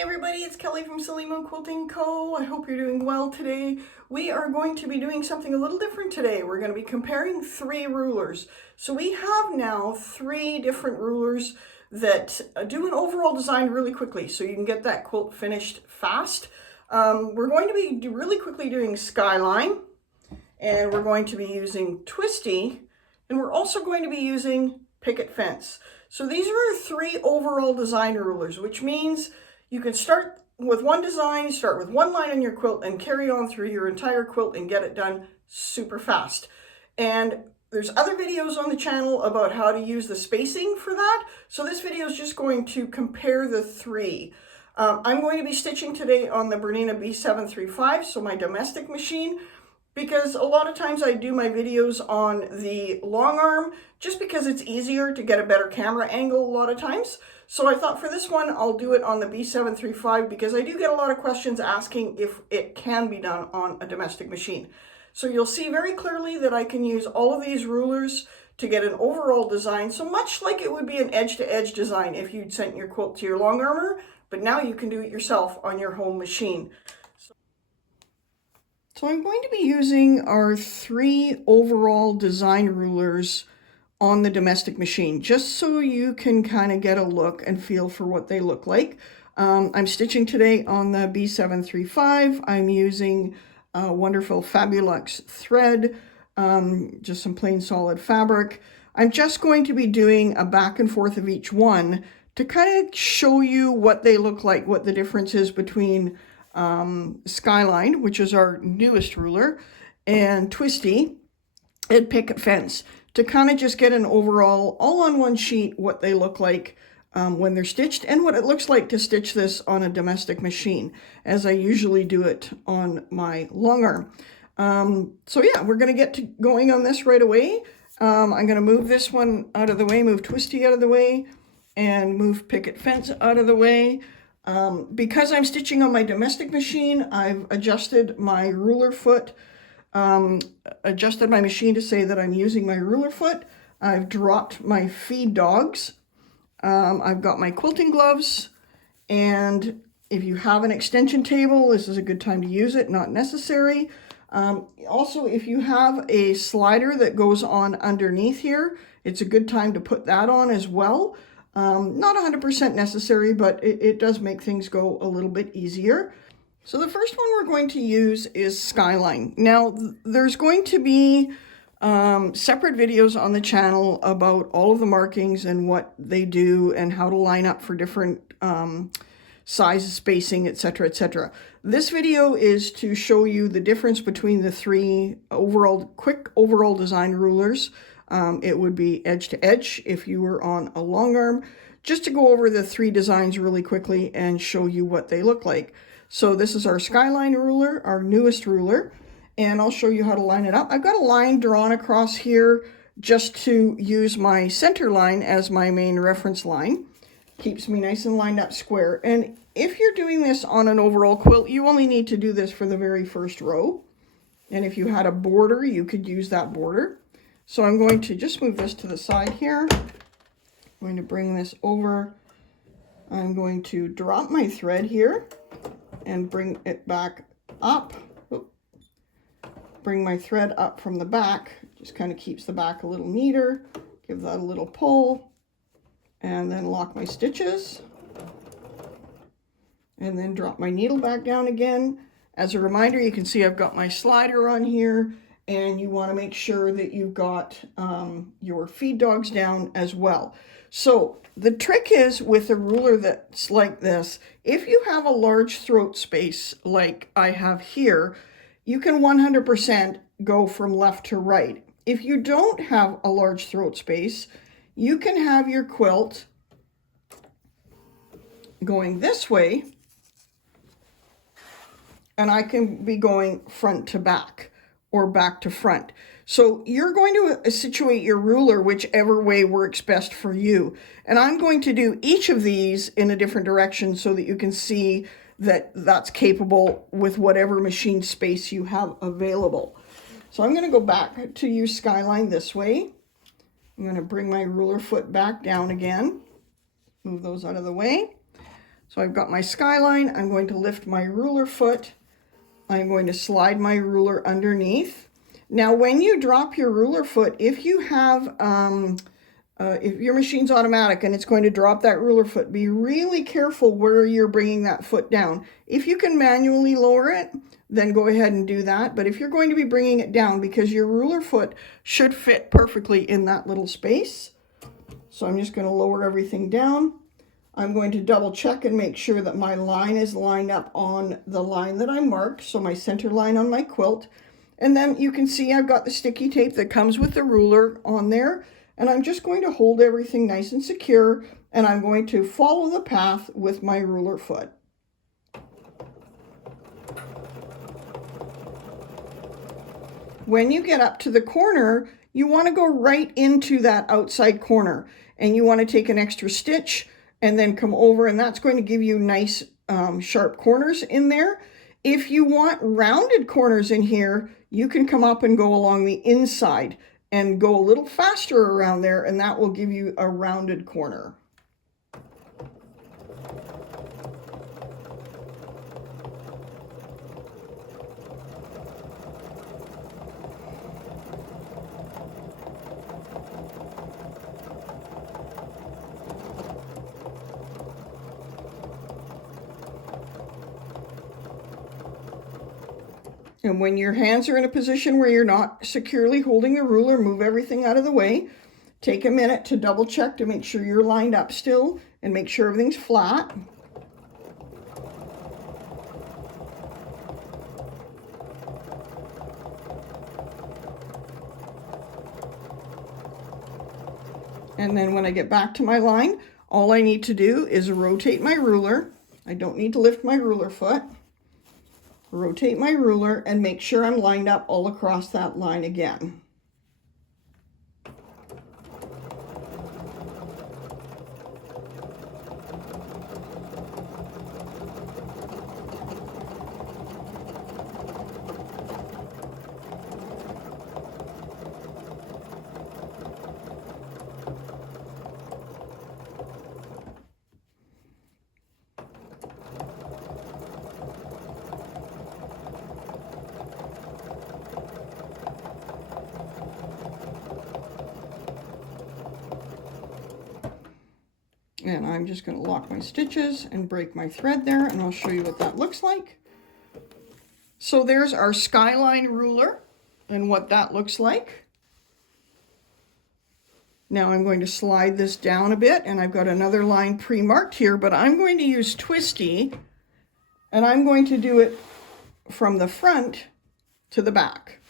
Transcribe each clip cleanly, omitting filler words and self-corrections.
everybody, it's Kelly from Silly Moon Quilting Co. I hope you're doing well today. We are going to be doing something a little different today. We're going to be comparing 3 rulers. So we have now 3 different rulers that do an overall design really quickly so you can get that quilt finished fast. We're going to be really quickly doing Skyline, and we're going to be using Twistie, and we're also going to be using Picket Fence. So these are 3 overall design rulers, which means you can start with one design, start with one line on your quilt and carry on through your entire quilt and get it done super fast. And there's other videos on the channel about how to use the spacing for that. So this video is just going to compare the 3. I'm going to be stitching today on the BERNINA B735, so my domestic machine, because a lot of times I do my videos on the long arm just because it's easier to get a better camera angle a lot of times. So I thought for this one, I'll do it on the B735 because I do get a lot of questions asking if it can be done on a domestic machine. So you'll see very clearly that I can use all of these rulers to get an overall design. So much like it would be an edge-to-edge design if you'd sent your quilt to your longarmer, but now you can do it yourself on your home machine. So I'm going to be using our 3 overall design rulers on the domestic machine, just so you can kind of get a look and feel for what they look like. I'm stitching today on the B735. I'm using wonderful Fabulux thread, just some plain solid fabric. I'm just going to be doing a back and forth of each one to kind of show you what they look like, what the difference is between Skyline, which is our newest ruler, and Twistie and Picket Fence, to kind of just get an overall, all on one sheet, what they look like when they're stitched and what it looks like to stitch this on a domestic machine, as I usually do it on my long arm. So yeah, we're going to get going on this right away. I'm going to move this one out of the way, move Twistie out of the way, and move Picket Fence out of the way. Because I'm stitching on my domestic machine, I've adjusted my ruler foot, adjusted my machine to say that I'm using my ruler foot. I've dropped my feed dogs. I've got my quilting gloves, and if you have an extension table, this is a good time to use it, not necessary. Also, if you have a slider that goes on underneath here, it's a good time to put that on as well. Not 100% necessary, but it does make things go a little bit easier. So the first one we're going to use is Skyline. Now, there's going to be separate videos on the channel about all of the markings and what they do and how to line up for different size, spacing, etc., etc. This video is to show you the difference between the 3 quick overall design rulers. It would be edge to edge if you were on a long arm, just to go over the 3 designs really quickly and show you what they look like. So this is our Skyline ruler, our newest ruler, and I'll show you how to line it up. I've got a line drawn across here just to use my center line as my main reference line. Keeps me nice and lined up square. And if you're doing this on an overall quilt, you only need to do this for the very first row. And if you had a border, you could use that border. So I'm going to just move this to the side here. I'm going to bring this over. I'm going to drop my thread here and bring it back up. Bring my thread up from the back. Just kind of keeps the back a little neater. Give that a little pull. And then lock my stitches. And then drop my needle back down again. As a reminder, you can see I've got my slider on here. And you want to make sure that you've got your feed dogs down as well. So the trick is with a ruler that's like this, if you have a large throat space like I have here, you can 100% go from left to right. If you don't have a large throat space, you can have your quilt going this way, and I can be going front to back or back to front. So you're going to situate your ruler whichever way works best for you. And I'm going to do each of these in a different direction so that you can see that that's capable with whatever machine space you have available. So I'm going to go back to use Skyline this way. I'm going to bring my ruler foot back down again. Move those out of the way. So I've got my Skyline. I'm going to lift my ruler foot. I'm going to slide my ruler underneath. Now, when you drop your ruler foot, if you have, if your machine's automatic and it's going to drop that ruler foot, be really careful where you're bringing that foot down. If you can manually lower it, then go ahead and do that. But if you're going to be bringing it down, because your ruler foot should fit perfectly in that little space. So I'm just going to lower everything down. I'm going to double check and make sure that my line is lined up on the line that I marked, so my center line on my quilt. And then you can see I've got the sticky tape that comes with the ruler on there, and I'm just going to hold everything nice and secure, and I'm going to follow the path with my ruler foot. When you get up to the corner, you want to go right into that outside corner, and you want to take an extra stitch and then come over, and that's going to give you nice sharp corners in there. If you want rounded corners in here, you can come up and go along the inside and go a little faster around there, and that will give you a rounded corner. And when your hands are in a position where you're not securely holding the ruler, move everything out of the way. Take a minute to double check to make sure you're lined up still and make sure everything's flat. And then when I get back to my line, all I need to do is rotate my ruler. I don't need to lift my ruler foot. Rotate my ruler and make sure I'm lined up all across that line again. And I'm just going to lock my stitches and break my thread there, and I'll show you what that looks like. So there's our Skyline ruler and what that looks like. Now I'm going to slide this down a bit, and I've got another line pre-marked here, but I'm going to use Twistie, and I'm going to do it from the front to the back.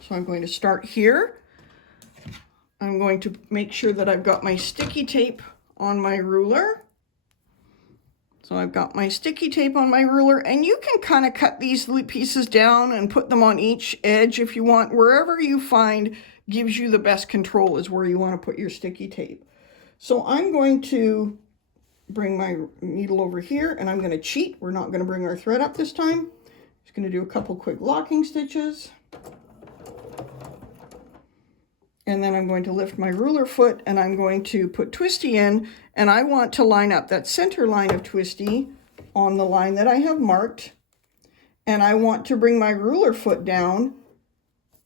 So I'm going to start here. I'm going to make sure that I've got my sticky tape on my ruler. So I've got my sticky tape on my ruler, and you can kind of cut these pieces down and put them on each edge if you want. Wherever you find gives you the best control is where you want to put your sticky tape. So I'm going to bring my needle over here, and I'm going to cheat. We're not going to bring our thread up this time. Just going to do a couple quick locking stitches. And then I'm going to lift my ruler foot, and I'm going to put Twistie in, and I want to line up that center line of Twistie on the line that I have marked. And I want to bring my ruler foot down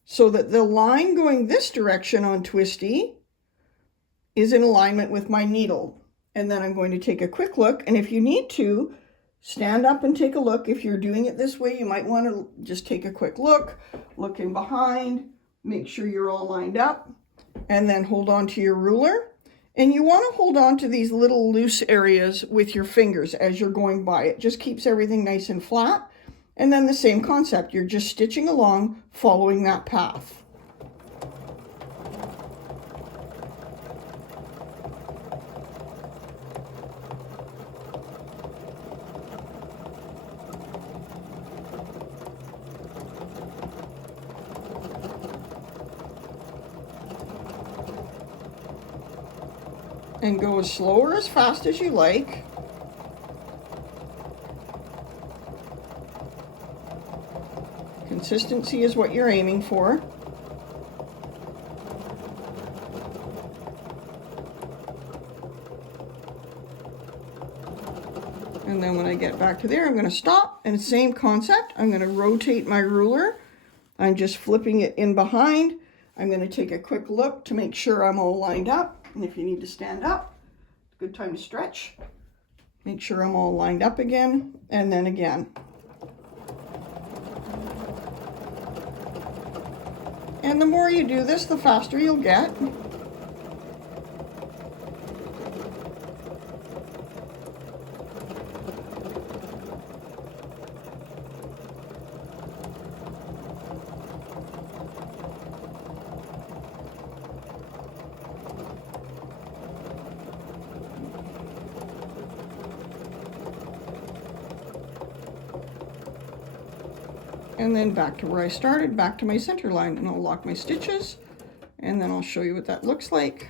so that the line going this direction on Twistie is in alignment with my needle. And then I'm going to take a quick look, and if you need to, stand up and take a look. If you're doing it this way, you might want to just take a quick look, look in behind, make sure you're all lined up, and then hold on to your ruler. And you want to hold on to these little loose areas with your fingers as you're going by. It just keeps everything nice and flat. And then the same concept, you're just stitching along, following that path. And go as slow or as fast as you like. Consistency is what you're aiming for. And then when I get back to there, I'm going to stop, and same concept. I'm going to rotate my ruler. I'm just flipping it in behind. I'm going to take a quick look to make sure I'm all lined up. And if you need to stand up, good time to stretch. Make sure I'm all lined up again, and then again. And the more you do this, the faster you'll get. And then back to where I started, back to my center line, and I'll lock my stitches, and then I'll show you what that looks like.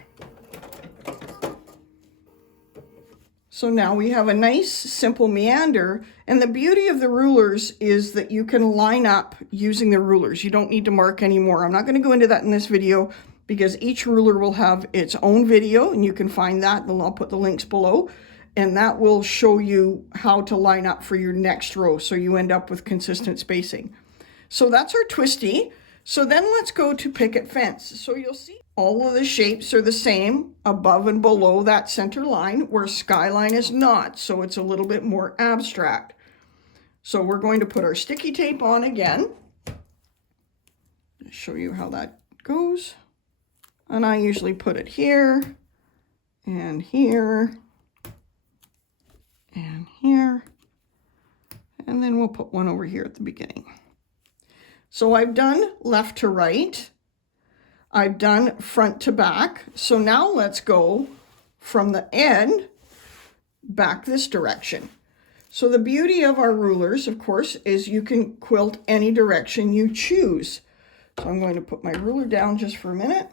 So now we have a nice simple meander, and the beauty of the rulers is that you can line up using the rulers. You don't need to mark anymore. I'm not going to go into that in this video because each ruler will have its own video, and you can find that, and I'll put the links below, and that will show you how to line up for your next row so you end up with consistent spacing. So that's our Twistie. So then let's go to Picket Fence. So you'll see all of the shapes are the same above and below that center line, where Skyline is not. So it's a little bit more abstract. So we're going to put our sticky tape on again. I'll show you how that goes. And I usually put it here and here and here. And then we'll put one over here at the beginning. So I've done left to right. I've done front to back. So now let's go from the end back this direction. So the beauty of our rulers, of course, is you can quilt any direction you choose. So I'm going to put my ruler down just for a minute.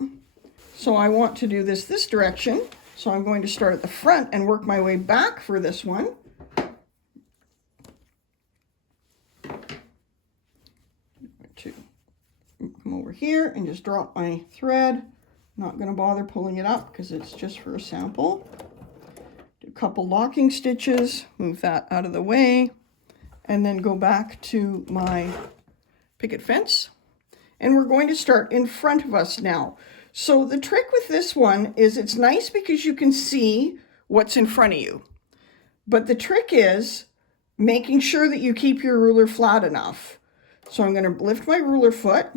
So I want to do this direction. So I'm going to start at the front and work my way back for this one. To come over here and just drop my thread. Not going to bother pulling it up because it's just for a sample. Do a couple locking stitches, move that out of the way, and then go back to my picket fence. And we're going to start in front of us now. So the trick with this one is it's nice because you can see what's in front of you. But the trick is making sure that you keep your ruler flat enough. So I'm going to lift my ruler foot.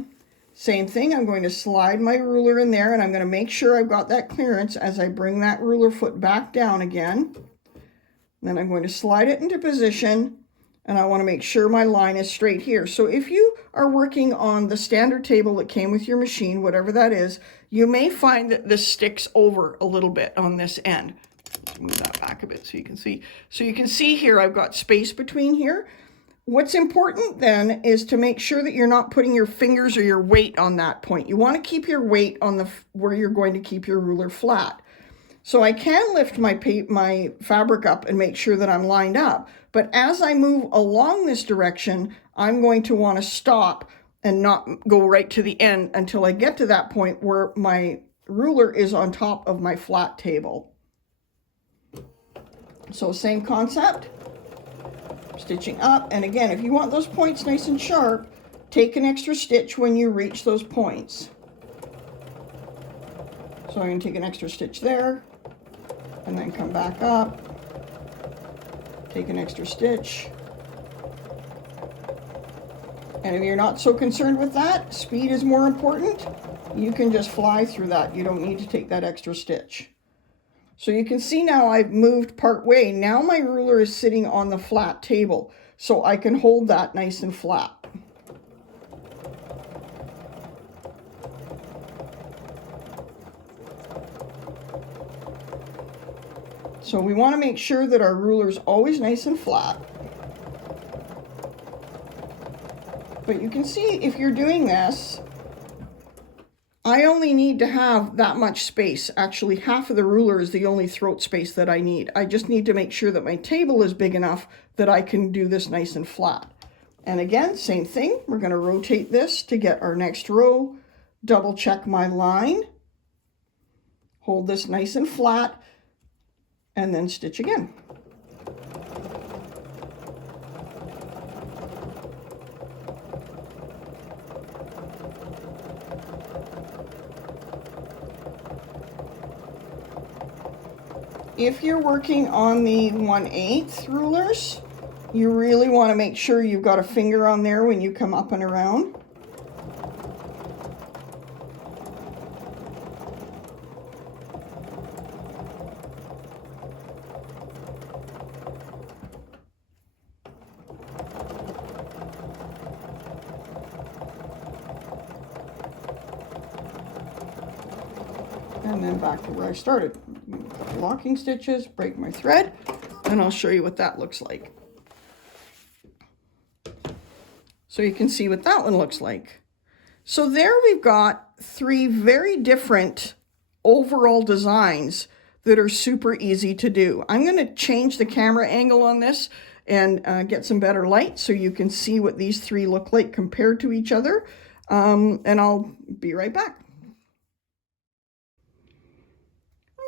Same thing, I'm going to slide my ruler in there, and I'm going to make sure I've got that clearance as I bring that ruler foot back down again. Then I'm going to slide it into position, and I want to make sure my line is straight here. So if you are working on the standard table that came with your machine, whatever that is, you may find that this sticks over a little bit on this end. Let's move that back a bit so you can see. So you can see here I've got space between here. What's important then is to make sure that you're not putting your fingers or your weight on that point. You want to keep your weight on the where you're going to keep your ruler flat. So I can lift my fabric up and make sure that I'm lined up. But as I move along this direction, I'm going to want to stop and not go right to the end until I get to that point where my ruler is on top of my flat table. So same concept. Stitching up, and again, if you want those points nice and sharp, take an extra stitch when you reach those points. So I'm going to take an extra stitch there, and then come back up, take an extra stitch. And if you're not so concerned with that, speed is more important, you can just fly through that. You don't need to take that extra stitch. So you can see now I've moved part way. Now my ruler is sitting on the flat table, so I can hold that nice and flat. So we want to make sure that our ruler is always nice and flat. But you can see if you're doing this, I only need to have that much space. Actually, half of the ruler is the only throat space that I need. I just need to make sure that my table is big enough that I can do this nice and flat. And again, same thing. We're going to rotate this to get our next row. Double check my line. Hold this nice and flat. And then stitch again. if you're working on the 1/8 rulers, you really want to make sure you've got a finger on there when you come up and around. And then back to where I started. Locking stitches, break my thread, and I'll show you what that looks like. So you can see what that one looks like. So there we've got 3 very different overall designs that are super easy to do. I'm going to change the camera angle on this and get some better light so you can see what these 3 look like compared to each other. And I'll be right back.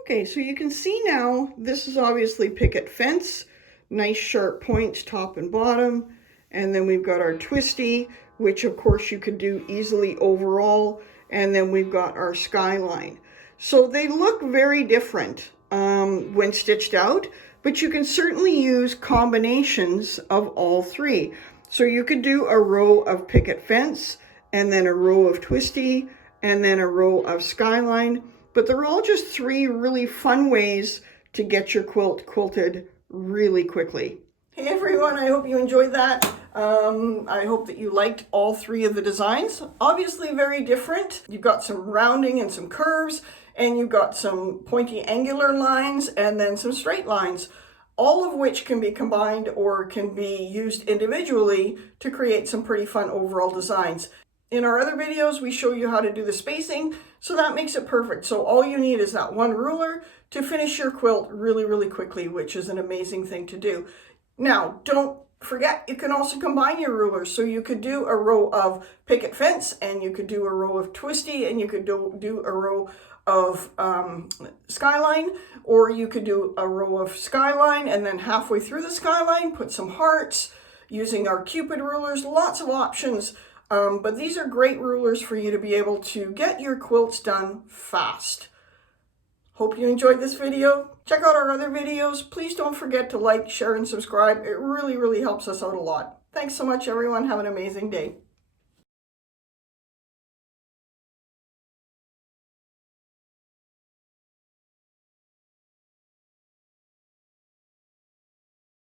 Okay, so you can see now, this is obviously Picket Fence, nice sharp points top and bottom, and then we've got our Twistie, which of course you could do easily overall, and then we've got our Skyline. So they look very different when stitched out, but you can certainly use combinations of all 3. So you could do a row of Picket Fence, and then a row of Twistie, and then a row of Skyline. But they're all just 3 really fun ways to get your quilt quilted really quickly. Hey everyone, I hope you enjoyed that. I hope that you liked all 3 of the designs. Obviously very different. You've got some rounding and some curves, and you've got some pointy angular lines, and then some straight lines, all of which can be combined or can be used individually to create some pretty fun overall designs. In our other videos, we show you how to do the spacing, so that makes it perfect. So all you need is that 1 ruler to finish your quilt really, really quickly, which is an amazing thing to do. Now, don't forget, you can also combine your rulers. So you could do a row of Picket Fence, and you could do a row of Twistie, and you could do a row of Skyline, or you could do a row of Skyline, and then halfway through the Skyline, put some hearts using our Cupid rulers. Lots of options. But these are great rulers for you to be able to get your quilts done fast. Hope you enjoyed this video. Check out our other videos. Please don't forget to like, share, and subscribe. It really, really helps us out a lot. Thanks so much, everyone. Have an amazing day.